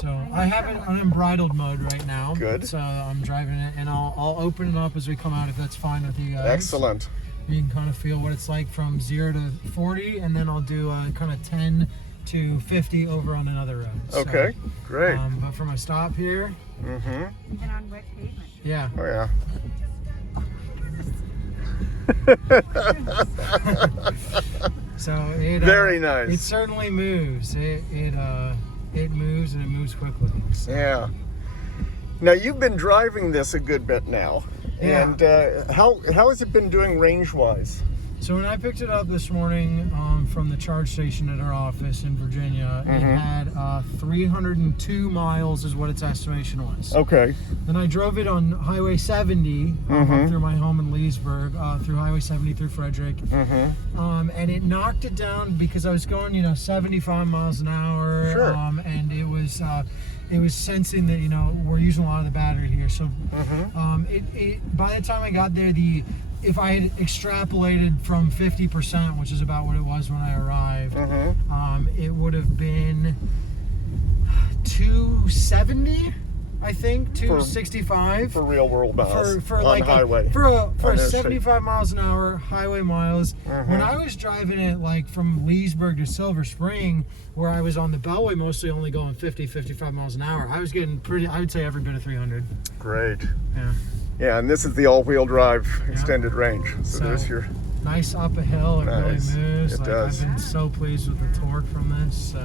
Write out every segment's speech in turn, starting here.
So I have it on unbridled mode right now. Good. So I'm driving it, and I'll open it up as we come out if that's fine with you guys. Excellent. You can kind of feel what it's like from 0 to 40, and then I'll do a kind of 10 to 50 over on another road. Okay, so, great. But for my stop here. Mm-hmm. Even on wet pavement. Yeah. Oh yeah. So it very nice. It certainly moves. It moves, and it moves quickly. So. Yeah. Now you've been driving this a good bit now. Yeah. And how has it been doing range-wise? So when I picked it up this morning from the charge station at our office in Virginia, it had 302 miles is what its estimation was. Okay. Then I drove it on Highway 70 up through my home in Leesburg, through Highway 70 through Frederick. And it knocked it down because I was going, 75 miles an hour. Sure. And it was sensing that, we're using a lot of the battery here. So by the time I got there, if I had extrapolated from 50%, which is about what it was when I arrived, it would have been 270, I think, 265 for real world miles for on like highway. For 75 miles an hour highway miles. When I was driving it like from Leesburg to Silver Spring, where I was on the Beltway, mostly only going 55 miles an hour, I was getting I would say every bit of 300. Great. Yeah. Yeah, and this is the all-wheel drive extended range. So there's your nice up a hill. It nice. really moves. It does. I've been so pleased with the torque from this. So.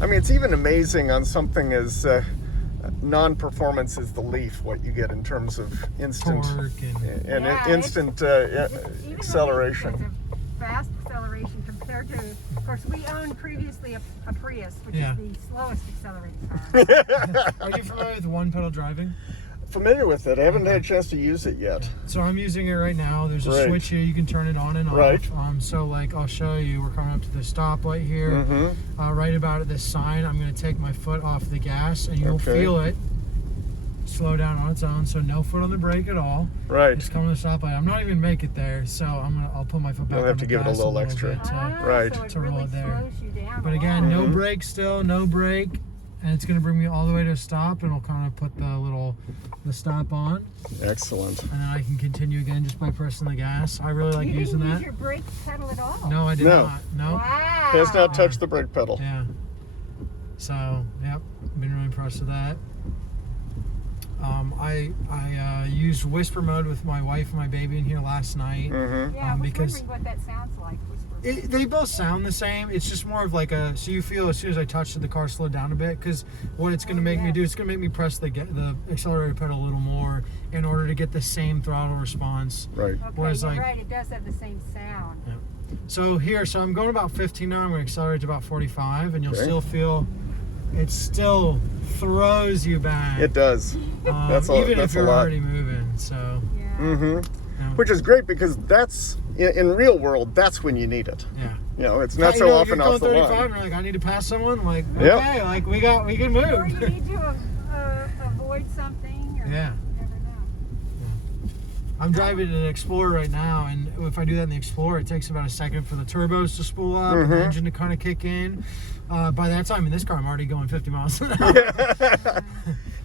I mean, it's even amazing on something as non-performance as the Leaf, what you get in terms of instant torque and Yeah, instant even acceleration. It's a fast acceleration compared to, of course, we owned previously a Prius, which is the slowest accelerating car. Are you familiar with one-pedal driving? Familiar with it. I haven't had a chance to use it yet. So I'm using it right now. There's a Right. switch here. You can turn it on and Right. off. So like I'll show you. We're coming up to the stoplight here. Right about at this sign, I'm going to take my foot off the gas, and you'll feel it slow down on its own. So no foot on the brake at all. Right. It's coming to the stoplight. I'm not even make it there. So I'll put my foot back. You'll have on to the give it a gas little extra. bit Right. So it to roll really it there. slows you down. But a again, lot. no brake still, no brake. And it's going to bring me all the way to a stop, and it'll kind of put the stop on. Excellent. And then I can continue again just by pressing the gas. I really like you using didn't that. use your brake pedal at all. No, I did No. not. No. Wow. Has not touched the brake pedal. Yeah. So, yep, been really impressed with that. I used whisper mode with my wife and my baby in here last night. Yeah, I was because wondering what that sounds like. they both sound the same. It's just more of like so you feel as soon as I touch it, the car slowed down a bit, because what it's going to make me do, it's going to make me press the accelerator pedal a little more in order to get the same throttle response. Right. Okay, Whereas, you're like, right, it does have the same sound. Yeah. So I'm going about 15 now. I'm going to accelerate to about 45, and you'll still feel it still throws you back. It does. That's even that's if you're a lot. already moving. So. Yeah. Which is great, because that's in real world. That's when you need it. Yeah. It's not so often you're off the going 35 line. and you're like, I need to pass someone. Like, okay, like we can move. Or you need to avoid something. Or Yeah. You never know. I'm driving an Explorer right now, and if I do that in the Explorer, it takes about a second for the turbos to spool up and the engine to kind of kick in. By that time in this car, I'm already going 50 miles an hour.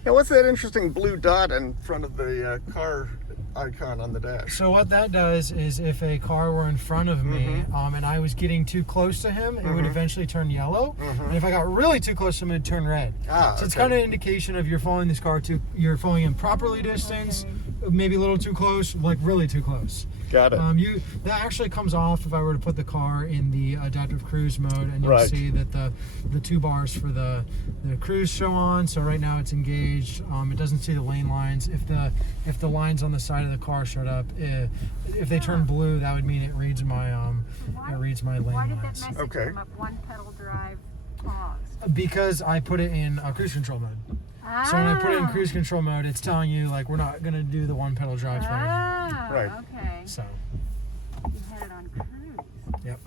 Now, what's that interesting blue dot in front of the car icon on the dash? So what that does is, if a car were in front of me and I was getting too close to him, it would eventually turn yellow. And if I got really too close to him, it'd turn red. So it's kind of an indication of you're following this car you're following him properly distance, maybe a little too close, like really too close. Got it. That actually comes off if I were to put the car in the adaptive cruise mode, and you'll see that the two bars for the cruise show on. So right now it's engaged. It doesn't see the lane lines. If the lines on the side of the car showed up, if they turn blue, that would mean it reads my lane Why did that lines. message come up? One pedal drive, pause. Because I put it in cruise control mode. So when I put it in cruise control mode, it's telling you, like, we're not going to do the one pedal drive thing. Right. Okay. So. You had it on cruise. Yep.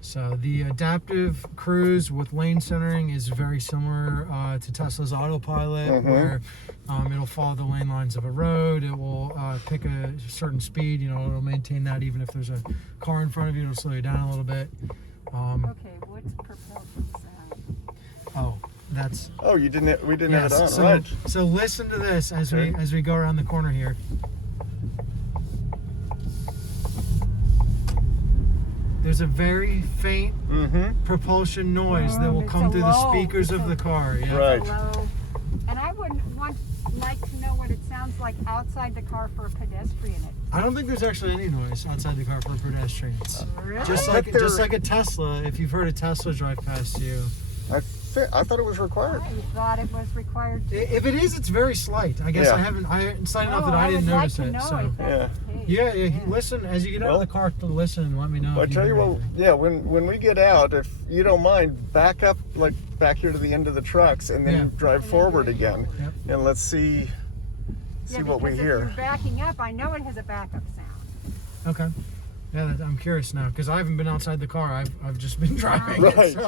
So the adaptive cruise with lane centering is very similar to Tesla's autopilot, where it'll follow the lane lines of a road. It will pick a certain speed. It'll maintain that even if there's a car in front of you. It'll slow you down a little bit. Okay, what's propulsion sound? Oh, That's. Oh, we didn't have it on, so, right? So listen to this as Okay. we go around the corner here. There's a very faint propulsion noise that will It's come a through low. the speakers It's of a- the car. Yeah. Right. Low. And I wouldn't like to know what it sounds like outside the car for a pedestrian. I don't think there's actually any noise outside the car for pedestrians. Really? Just I like bet there- just like a Tesla. If you've heard a Tesla drive past you, I thought it was required. I thought it was required to. if it is, it's very slight. I guess Yeah. it's slight enough Oh, that I didn't would notice like it. to know So. if that's the case. Yeah, listen as you get out Well, of the car. To listen and let me know. Well, I if you tell you hear what, anything. yeah, when we get out, if you don't mind, back up, like back here to the end of the trucks, and then Yeah. drive forward again, Yep. and let's see Yeah, what we because hear. if you're backing up, I know it has a backup sound. Okay. Yeah, I'm curious now because I haven't been outside the car. I've just been driving. Right. So.